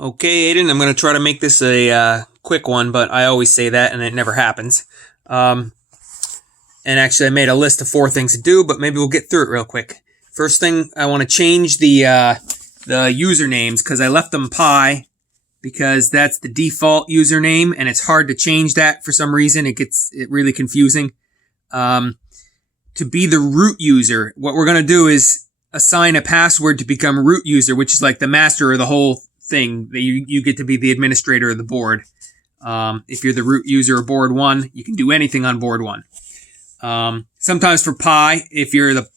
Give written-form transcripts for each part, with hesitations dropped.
Okay, Aiden, I'm going to try to make this a quick one, but I always say that and it never happens. And actually, I made a list of 4 things to do, but maybe we'll get through it real quick. First thing, I want to change the usernames because I left them Pi because that's the default username, and it's hard to change that for some reason. It gets really confusing. To be the root user, what we're going to do is assign a password to become root user, which is like the master of the whole thing. That you get to be the administrator of the board. If you're the root user of board 1, you can do anything on board 1. Sometimes for Pi, if you're the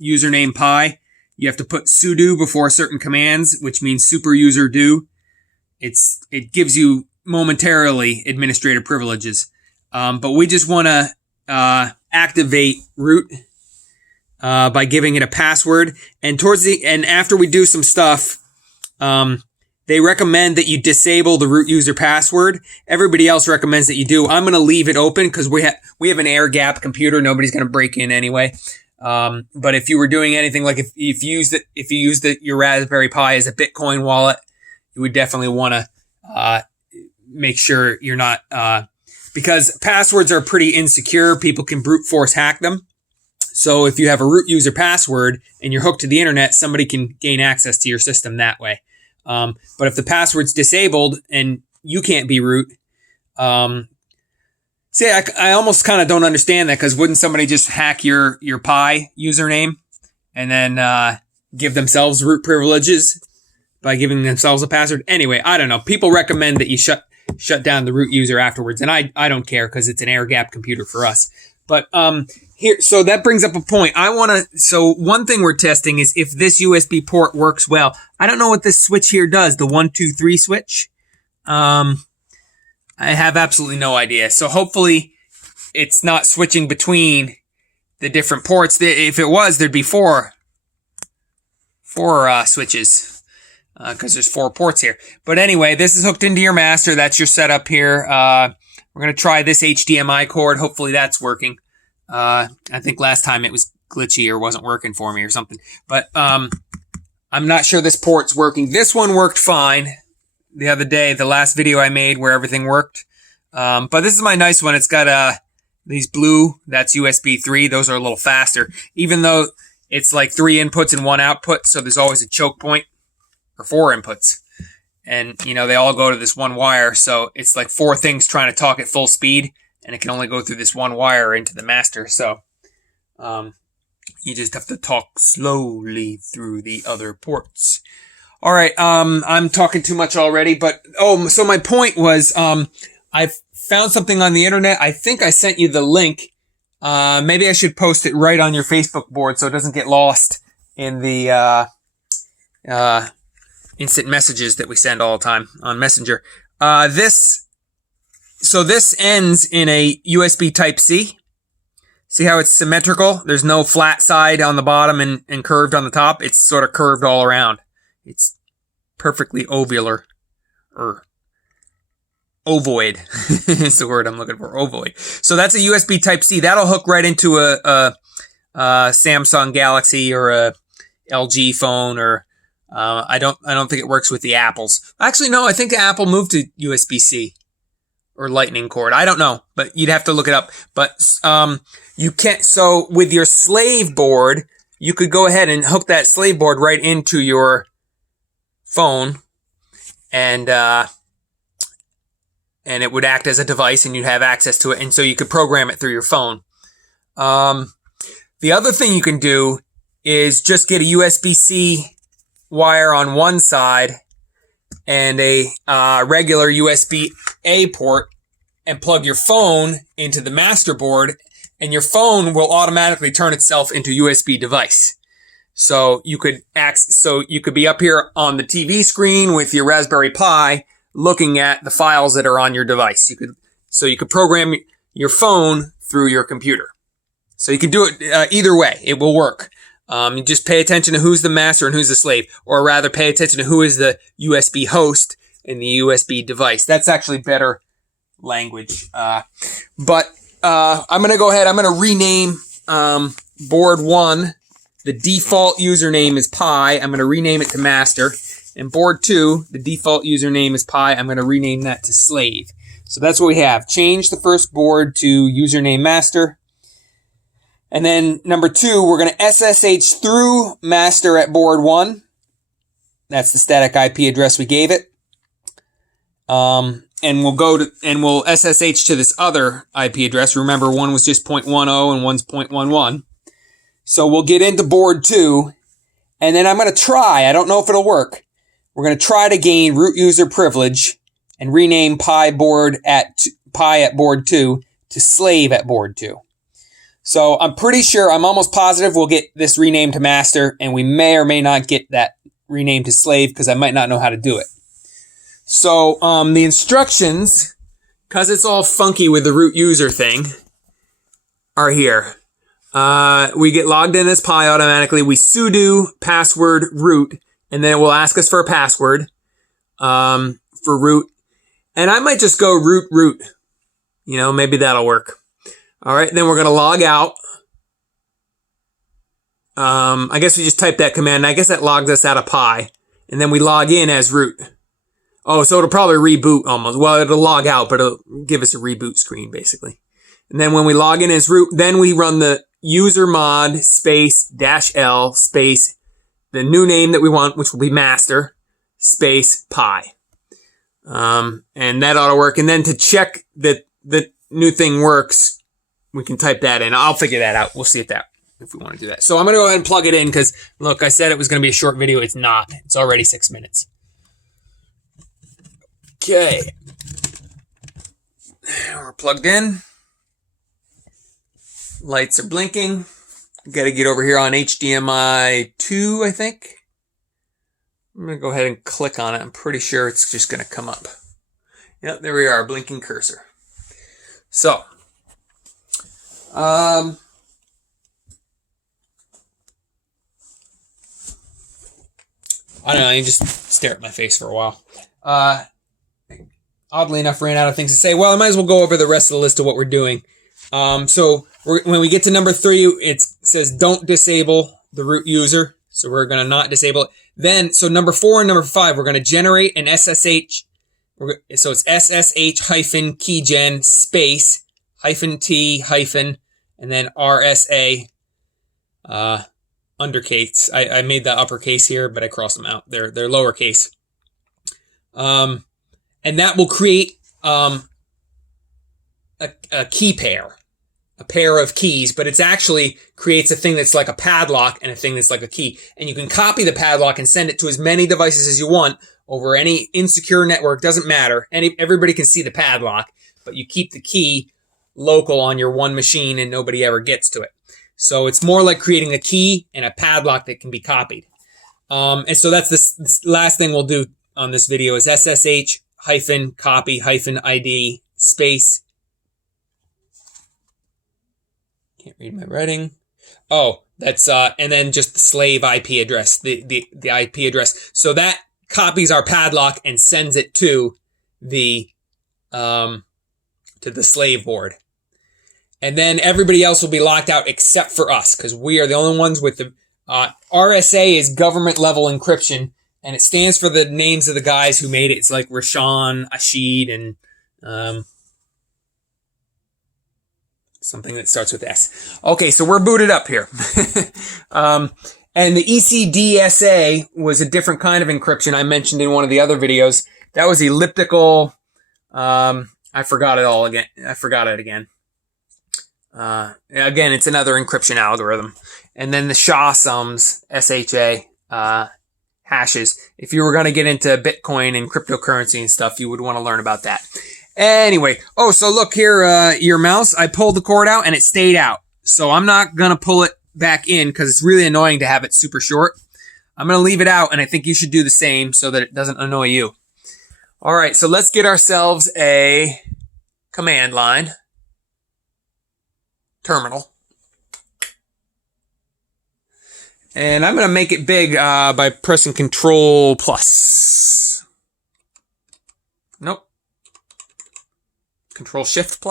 username Pi, you have to put sudo before certain commands, which means super user do. It gives you momentarily administrator privileges. But we just want to activate root by giving it a password. And after we do some stuff, they recommend that you disable the root user password. Everybody else recommends that you do. I'm going to leave it open because we have an air gap computer. Nobody's going to break in anyway. But if you were doing anything like if you used your Raspberry Pi as a Bitcoin wallet, you would definitely want to make sure you're not because passwords are pretty insecure. People can brute force hack them. So if you have a root user password and you're hooked to the internet, somebody can gain access to your system that way. But if the password's disabled and you can't be root, I almost kind of don't understand that because wouldn't somebody just hack your Pi username and then give themselves root privileges by giving themselves a password? Anyway, I don't know. People recommend that you shut down the root user afterwards, and I don't care because it's an air gap computer for us. But so that brings up a point. So one thing we're testing is if this USB port works well. I don't know what this switch here does, the 1, 2, 3 switch. I have absolutely no idea. So hopefully it's not switching between the different ports. If it was, there'd be four switches because there's 4 ports here. But anyway, this is hooked into your master. That's your setup here. We're going to try this HDMI cord. Hopefully that's working. I think last time it was glitchy or wasn't working for me or something. But I'm not sure this port's working. This one worked fine the other day, the last video I made where everything worked. But this is my nice one. It's got these blue, that's USB 3. Those are a little faster. Even though it's like 3 inputs and 1 output, so there's always a choke point, or 4 inputs. And, they all go to this one wire, so it's like 4 things trying to talk at full speed, and it can only go through this one wire into the master. So you just have to talk slowly through the other ports. All right, I'm talking too much already, but so my point was I found something on the internet. I think I sent you the link. Maybe I should post it right on your Facebook board so it doesn't get lost in the instant messages that we send all the time on Messenger. This ends in a USB Type-C. See how it's symmetrical? There's no flat side on the bottom and curved on the top. It's sort of curved all around. It's perfectly ovular. Ovoid is the word I'm looking for. Ovoid. So that's a USB Type-C. That'll hook right into a Samsung Galaxy or a LG phone or I don't think it works with the Apples. Actually, no, I think Apple moved to USB-C or Lightning cord. I don't know, but you'd have to look it up. But you can't. So with your slave board, you could go ahead and hook that slave board right into your phone, and it would act as a device, and you'd have access to it, and so you could program it through your phone. The other thing you can do is just get a USB-C wire on one side and a regular USB-A port and plug your phone into the master board, and your phone will automatically turn itself into a USB device. So you could be up here on the TV screen with your Raspberry Pi looking at the files that are on your device. You could program your phone through your computer. So you can do it either way. It will work. You just pay attention to who's the master and who's the slave, or rather pay attention to who is the USB host and the USB device. That's actually better language. But I'm going to go ahead. I'm going to rename board 1. The default username is Pi. I'm going to rename it to master. And board 2, the default username is Pi. I'm going to rename that to slave. So that's what we have. Change the first board to username master. And then number 2, we're going to SSH through master at board 1. That's the static IP address we gave it. And we'll SSH to this other IP address. Remember, one was just 0.10 and one's 0.11. So we'll get into board 2, and then I'm going to try. I don't know if it'll work. We're going to try to gain root user privilege and rename Pi at board 2 to slave at board 2. So I'm pretty sure, I'm almost positive we'll get this renamed to master, and we may or may not get that renamed to slave because I might not know how to do it. So the instructions, because it's all funky with the root user thing, are here. We get logged in as Pi automatically. We sudo password root, and then it will ask us for a password for root. And I might just go root. You know, maybe that'll work. All right, then we're going to log out. I guess we just type that command. I guess that logs us out of Pi. And then we log in as root. Oh, so it'll probably reboot almost. Well, it'll log out, but it'll give us a reboot screen, basically. And then when we log in as root, then we run the user mod space -L space the new name that we want, which will be master, space Pi. And that ought to work. And then to check that the new thing works, we can type that in. I'll figure that out. We'll see if we want to do that. So I'm going to go ahead and plug it in because, look, I said it was going to be a short video. It's not. It's already 6 minutes. Okay. We're plugged in. Lights are blinking. Got to get over here on HDMI 2, I think. I'm going to go ahead and click on it. I'm pretty sure it's just going to come up. Yep, there we are, blinking cursor. So, I don't know, you just stare at my face for a while. Oddly enough, ran out of things to say. Well, I might as well go over the rest of the list of what we're doing. When we get to number 3, it says don't disable the root user. So we're going to not disable it. Then, so number 4 and number 5, we're going to generate an SSH. So it's ssh-keygen space -t hyphen and then RSA undercase. I made the uppercase here, but I crossed them out. They're lowercase. And that will create a key pair. A pair of keys, but it's actually creates a thing that's like a padlock and a thing that's like a key. And you can copy the padlock and send it to as many devices as you want over any insecure network. Doesn't matter. Everybody can see the padlock, but you keep the key local on your one machine and nobody ever gets to it. So it's more like creating a key and a padlock that can be copied. And so that's this last thing we'll do on this video is ssh-copy-id space. Can't read my writing. Oh, that's and then just the slave IP address, the IP address. So that copies our padlock and sends it to the slave board. And then everybody else will be locked out except for us because we are the only ones with the RSA is government level encryption, and it stands for the names of the guys who made it. It's like Rashawn, Ashid, and something that starts with S. Okay, so we're booted up here. And the ECDSA was a different kind of encryption I mentioned in one of the other videos. That was elliptical. I forgot it all again. I forgot it again. Again, it's another encryption algorithm. And then the SHA-sums, S-H-A, hashes. If you were going to get into Bitcoin and cryptocurrency and stuff, you would want to learn about that. Anyway, oh, so look here, your mouse, I pulled the cord out and it stayed out. So I'm not going to pull it back in because it's really annoying to have it super short. I'm going to leave it out, and I think you should do the same so that it doesn't annoy you. All right, so let's get ourselves a command line terminal. And I'm going to make it big by pressing Control+. Nope. Control-Shift+?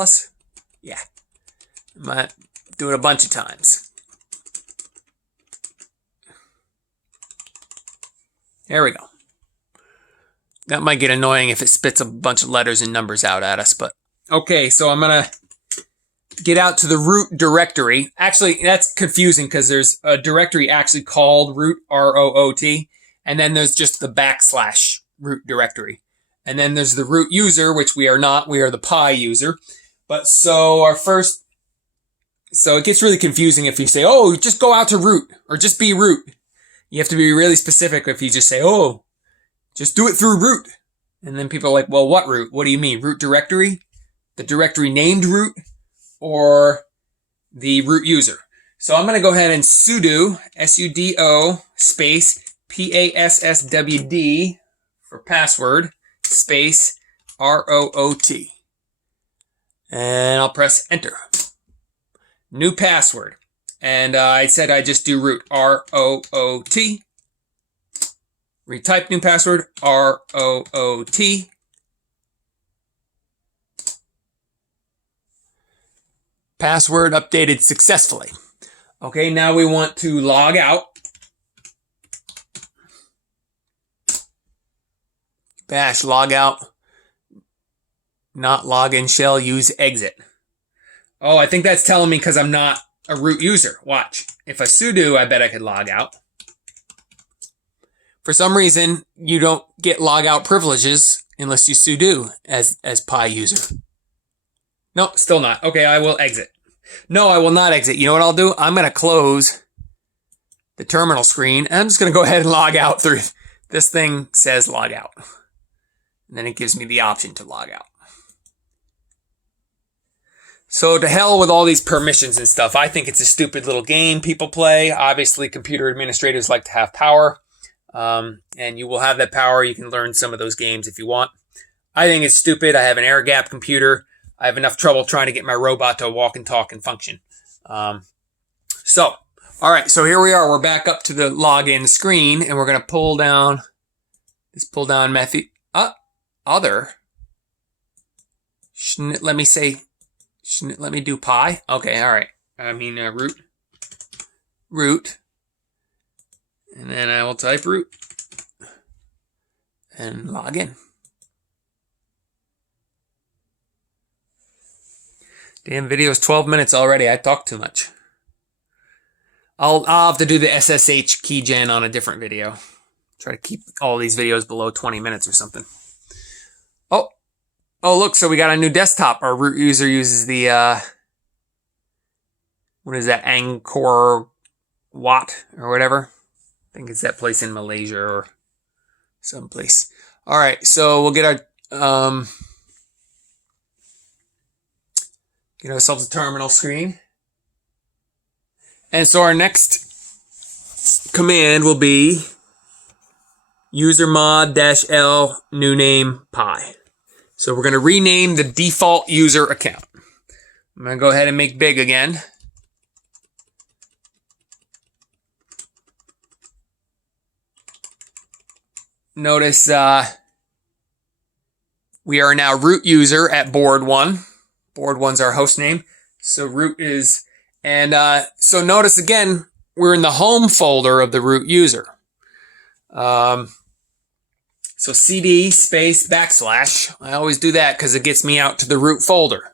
Yeah. I might do it a bunch of times. There we go. That might get annoying if it spits a bunch of letters and numbers out at us, but okay, so I'm gonna get out to the root directory. Actually, that's confusing because there's a directory actually called root, R-O-O-T, and then there's just the / root directory. And then there's the root user, which we are not. We are the Pi user. But so it gets really confusing if you say, oh, just go out to root or just be root. You have to be really specific if you just say, oh, just do it through root. And then people are like, well, what root? What do you mean? Root directory? The directory named root? Or the root user? So I'm going to go ahead and sudo, S-U-D-O, space, P-A-S-S-W-D for password, space, R-O-O-T. And I'll press enter. New password. And I said I just do root, R-O-O-T. Retype new password, R-O-O-T. Password updated successfully. Okay, now we want to log out. Bash logout. Not login shell, use exit. Oh, I think that's telling me because I'm not a root user. Watch. If I sudo, I bet I could log out. For some reason, you don't get logout privileges unless you sudo as Pi user. No, still not. Okay, I will exit. No, I will not exit. You know what I'll do? I'm going to close the terminal screen, and I'm just going to go ahead and log out through. This thing says log out. And then it gives me the option to log out. So to hell with all these permissions and stuff. I think it's a stupid little game people play. Obviously, computer administrators like to have power. And you will have that power. You can learn some of those games if you want. I think it's stupid. I have an air-gapped computer. I have enough trouble trying to get my robot to walk and talk and function. All right, so here we are. We're back up to the login screen, and we're going to pull down this pull-down method. Other. Shouldn't it let me do Pi? Okay, all right. I mean root. And then I will type root and log in. Damn video is 12 minutes already. I talk too much. I'll have to do the ssh-keygen on a different video. Try to keep all these videos below 20 minutes or something. Oh, look, so we got a new desktop. Our root user uses the, what is that, Angkor Wat or whatever. I think it's that place in Malaysia or someplace. All right, so we'll get our, get ourselves a terminal screen. And so our next command will be usermod-l new name Pi. So we're going to rename the default user account. I'm going to go ahead and make big again. Notice we are now root user at board 1. Board 1's our host name. So root is, and so notice again, we're in the home folder of the root user. So cd space / I always do that because it gets me out to the root folder,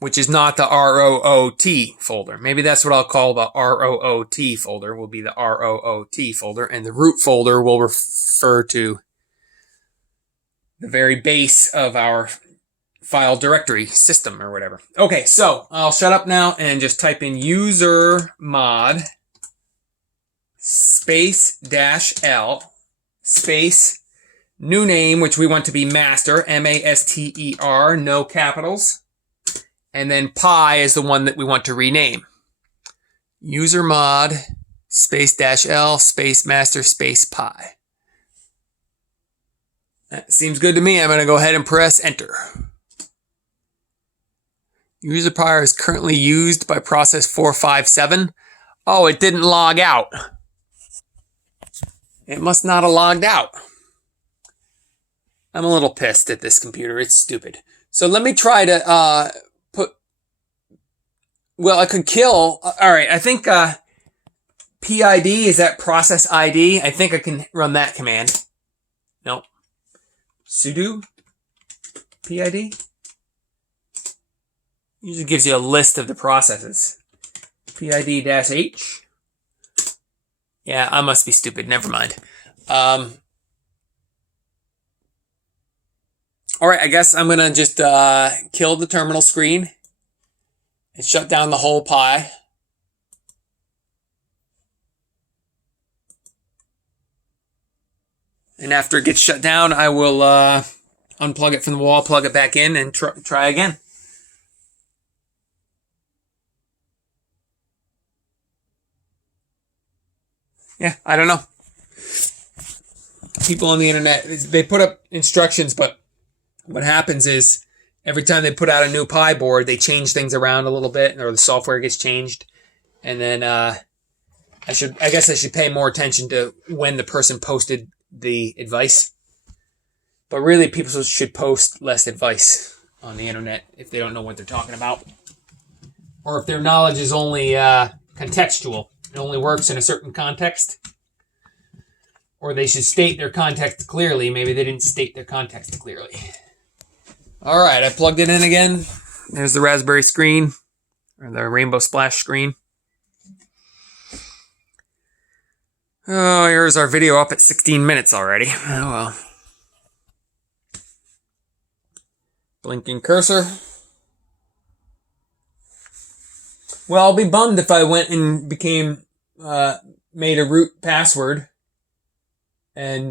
which is not the ROOT folder. Maybe that's what I'll call the ROOT folder, will be the ROOT folder, and the root folder will refer to the very base of our file directory system or whatever. Okay, so I'll shut up now and just type in usermod space -l space new name, which we want to be master, M-A-S-T-E-R, no capitals. And then Pi is the one that we want to rename. Usermod space -l space master space Pi. That seems good to me. I'm going to go ahead and press enter. User Pi is currently used by process 457. Oh, it didn't log out. It must not have logged out. I'm a little pissed at this computer. It's stupid. So let me try to well, I could kill. All right, I think PID is that process ID. I think I can run that command. No. Sudo PID. Usually gives you a list of the processes. PID-H. Yeah, I must be stupid. Never mind. All right, I guess I'm going to just kill the terminal screen and shut down the whole Pi. And after it gets shut down, I will unplug it from the wall, plug it back in, and try again. Yeah, I don't know. People on the internet, they put up instructions, but what happens is every time they put out a new Pi board, they change things around a little bit, or the software gets changed. And then I guess I should pay more attention to when the person posted the advice. But really, people should post less advice on the internet if they don't know what they're talking about. Or if their knowledge is only contextual. It only works in a certain context. Or they should state their context clearly. Maybe they didn't state their context clearly. All right, I plugged it in again. There's the Raspberry screen, or the Rainbow Splash screen. Oh, here's our video up at 16 minutes already. Oh well. Blinking cursor. Well, I'll be bummed if I went and made a root password and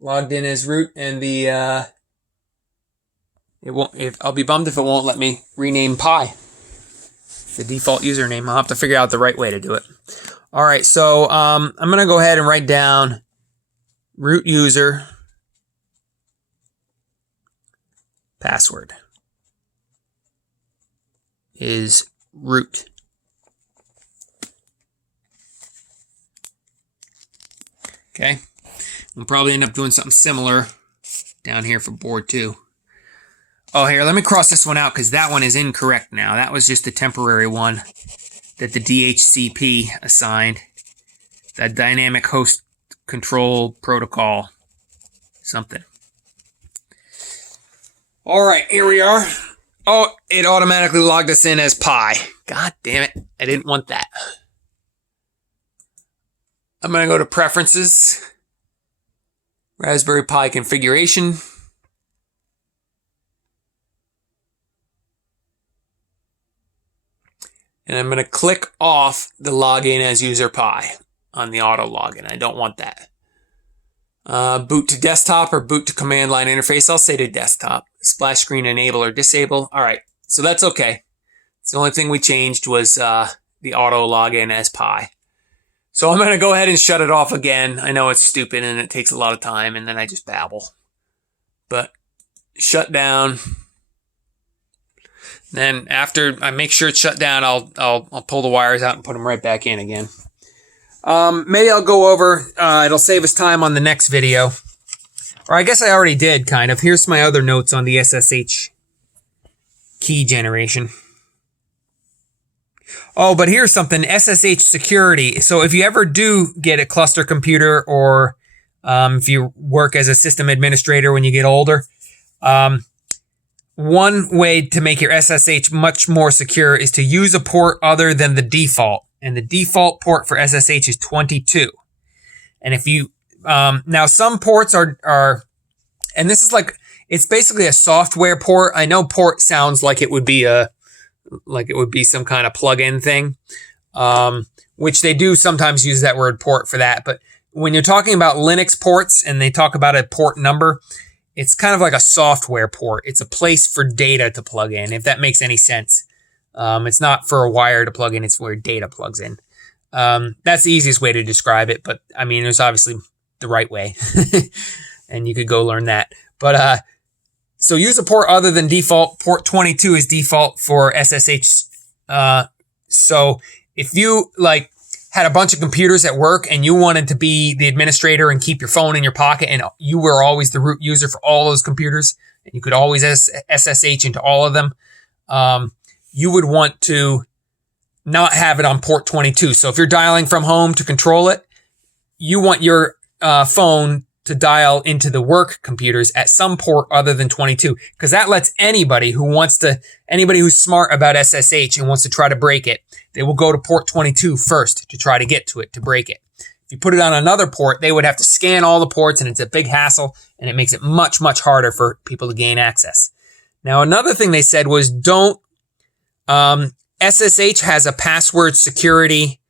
logged in as root, and I'll be bummed if it won't let me rename Pi. The default username. I'll have to figure out the right way to do it. All right, so I'm gonna go ahead and write down root user password is root. Okay, we'll probably end up doing something similar down here for board 2. Oh, here, let me cross this one out because that one is incorrect now. That was just a temporary one that the DHCP assigned. The Dynamic Host Control Protocol something. All right, here we are. Oh, it automatically logged us in as Pi. God damn it. I didn't want that. I'm going to go to Preferences, Raspberry Pi Configuration. And I'm going to click off the login as user Pi on the auto login. I don't want that. Boot to desktop or boot to command line interface. I'll say to desktop. Splash screen enable or disable. All right, so that's okay. The only thing we changed was the auto login as Pi. So I'm going to go ahead and shut it off again. I know it's stupid and it takes a lot of time, and then I just babble. But shut down. Then after I make sure it's shut down, I'll pull the wires out and put them right back in again. Maybe I'll go over, it'll save us time on the next video. Or I guess I already did, kind of. Here's my other notes on the SSH key generation. Oh, but here's something, SSH security. So if you ever do get a cluster computer, or if you work as a system administrator when you get older, one way to make your SSH much more secure is to use a port other than the default. And the default port for SSH is 22. And if you, now some ports are, and this is like, it's basically a software port. I know port sounds like it would be some kind of plug-in thing, which they do sometimes use that word port for that. But when you're talking about Linux ports and they talk about a port number, it's kind of like a software port. It's a place for data to plug in, if that makes any sense. It's not for a wire to plug in, it's where data plugs in. That's the easiest way to describe it, but I mean, there's obviously the right way, and you could go learn that. But so use a port other than default. Port 22 is default for SSH. So if you had a bunch of computers at work and you wanted to be the administrator and keep your phone in your pocket, and you were always the root user for all those computers, and you could always SSH into all of them, you would want to not have it on port 22. So if you're dialing from home to control it, you want your phone to dial into the work computers at some port other than 22, because that lets anybody who's smart about SSH and wants to try to break it, they will go to port 22 first to try to get to it, to break it. If you put it on another port, they would have to scan all the ports, and it's a big hassle, and it makes it much, much harder for people to gain access. Now, another thing they said was SSH has a password security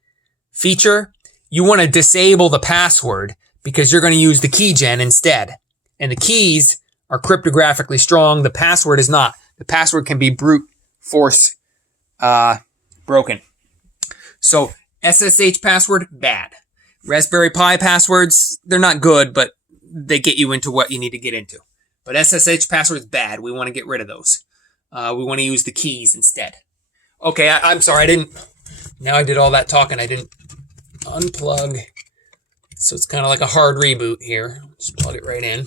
feature. You want to disable the password because you're going to use the keygen instead. And the keys are cryptographically strong. The password is not. The password can be brute force broken. So SSH password, bad. Raspberry Pi passwords, they're not good, but they get you into what you need to get into. But SSH passwords, bad. We want to get rid of those. We want to use the keys instead. Okay, I'm sorry, now I did all that talking, I didn't unplug. So it's kind of like a hard reboot here. Just plug it right in.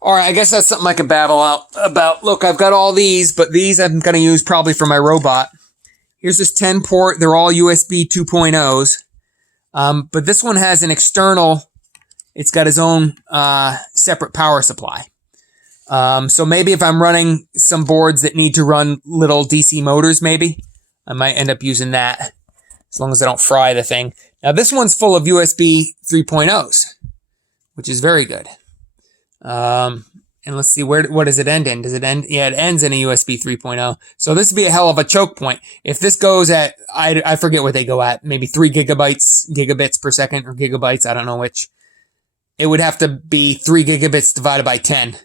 All right, I guess that's something I can babble out about. Look, I've got all these, but these I'm going to use probably for my robot. Here's this 10 port. They're all USB 2.0s. But this one has an external, it's got its own separate power supply. So maybe if I'm running some boards that need to run little DC motors, maybe I might end up using that as long as I don't fry the thing. Now this one's full of USB 3.0s, which is very good. And let's see, what does it end in? Does it end? Yeah, it ends in a USB 3.0. So this would be a hell of a choke point. If this goes at, I forget what they go at, maybe 3 gigabits per second, or gigabytes, I don't know which. It would have to be 3 gigabits divided by 10.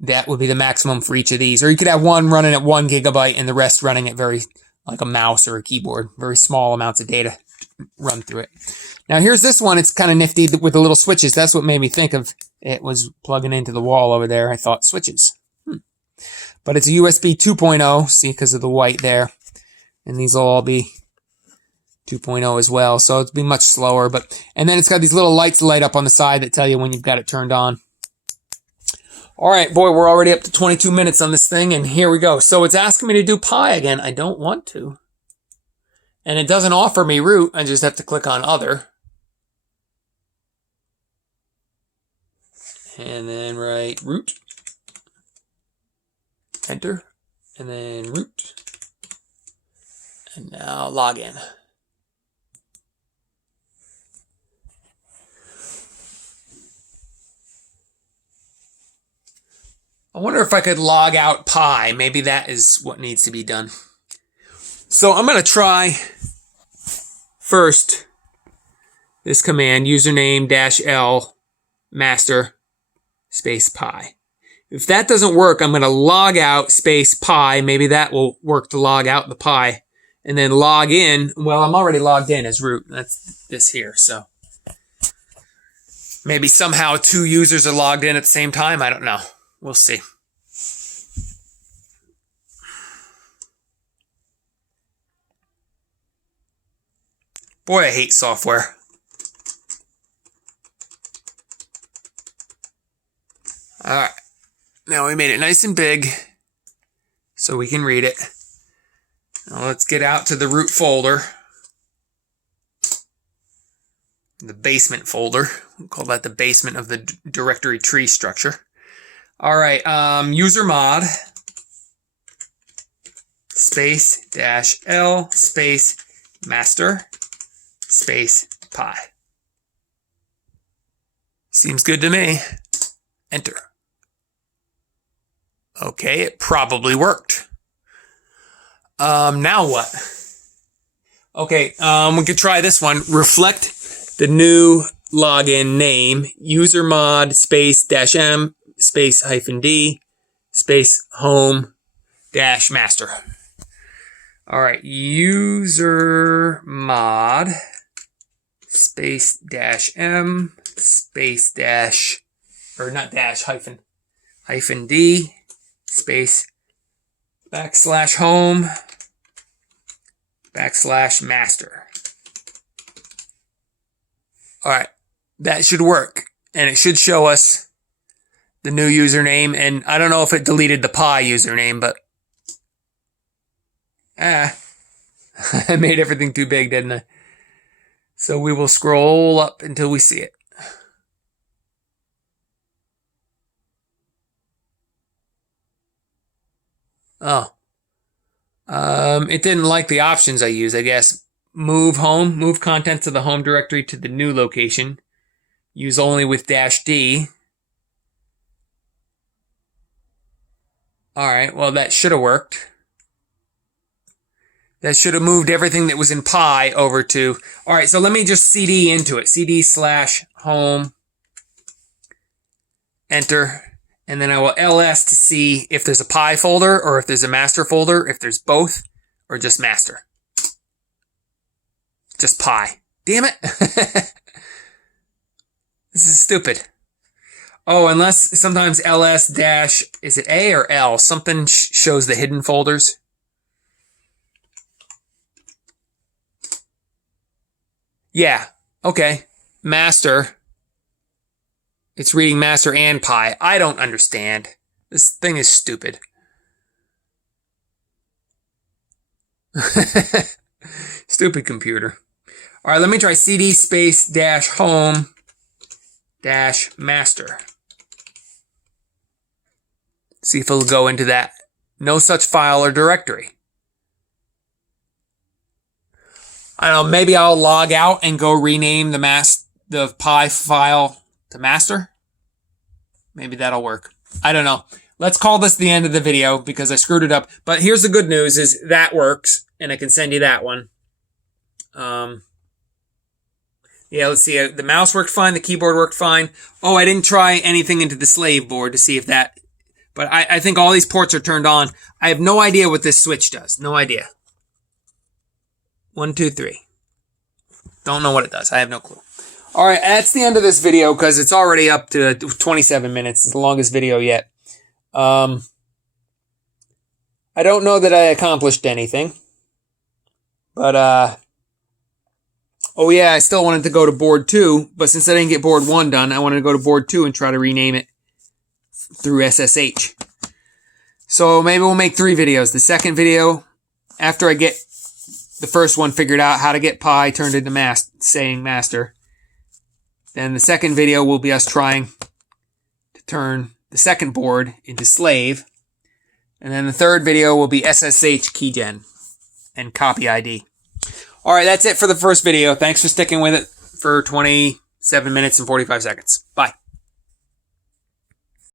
That would be the maximum for each of these. Or you could have one running at 1 gigabyte and the rest running at very, like a mouse or a keyboard, very small amounts of data run through it. Now here's this one. It's kind of nifty with the little switches. That's what made me think of it was plugging into the wall over there. I thought switches. But it's a USB 2.0, see, because of the white there. And these will all be 2.0 as well. So it'll be much slower. And then it's got these little lights light up on the side that tell you when you've got it turned on. All right, boy, we're already up to 22 minutes on this thing, and here we go. So it's asking me to do Pi again. I don't want to. And it doesn't offer me root. I just have to click on other. And then write root. Enter. And then root. And now log in. I wonder if I could log out Pi. Maybe that is what needs to be done. So I'm going to try first this command, username -L master space Pi. If that doesn't work, I'm going to log out space Pi. Maybe that will work to log out the Pi. And then log in. Well, I'm already logged in as root. That's this here. So maybe somehow 2 users are logged in at the same time. I don't know. We'll see. Boy, I hate software. All right. Now we made it nice and big so we can read it. Now let's get out to the root folder. The basement folder. We'll call that the basement of the directory tree structure. All right, user mod space -L space master space Pi. Seems good to me. Enter. Okay, it probably worked. Now what? Okay, we could try this one. Reflect the new login name, user mod space -M space -D space home dash master. All right, user mod space -M space dash, or not dash, hyphen D space \home \master. All right, that should work, and it should show us the new username. And I don't know if it deleted the Pi username, but I made everything too big, didn't I? So we will scroll up until we see it. Oh. It didn't like the options I used, I guess. Move home, move contents of the home directory to the new location. Use only with -D. Alright, well that should have worked. That should have moved everything that was in Pi over to... Alright, so let me just CD into it. CD/home. Enter. And then I will ls to see if there's a Pi folder or if there's a master folder, if there's both, or just master. Just Pi. Damn it. This is stupid. Oh, unless sometimes ls dash, is it A or L? Something shows the hidden folders. Yeah, okay. Master. It's reading master and Pi. I don't understand. This thing is stupid. Stupid computer. All right, let me try CD space dash home dash master. See if it'll go into that. No such file or directory. I don't know, maybe I'll log out and go rename the Pi file to master. Maybe that'll work. I don't know. Let's call this the end of the video because I screwed it up. But here's the good news is that works, and I can send you that one. Yeah, let's see. The mouse worked fine. The keyboard worked fine. Oh, I didn't try anything into the slave board to see if that... But I think all these ports are turned on. I have no idea what this switch does. No idea. 1, 2, 3. Don't know what it does. I have no clue. All right, that's the end of this video because it's already up to 27 minutes. It's the longest video yet. I don't know that I accomplished anything. But, oh yeah, I still wanted to go to board 2. But since I didn't get board 1 done, I wanted to go to board 2 and try to rename it through SSH. So maybe we'll make 3 videos. The second video, after I get the first one figured out how to get Pi turned into saying master. Then the second video will be us trying to turn the second board into slave. And then the third video will be ssh-keygen and copy ID. All right, that's it for the first video. Thanks for sticking with it for 27 minutes and 45 seconds. Bye.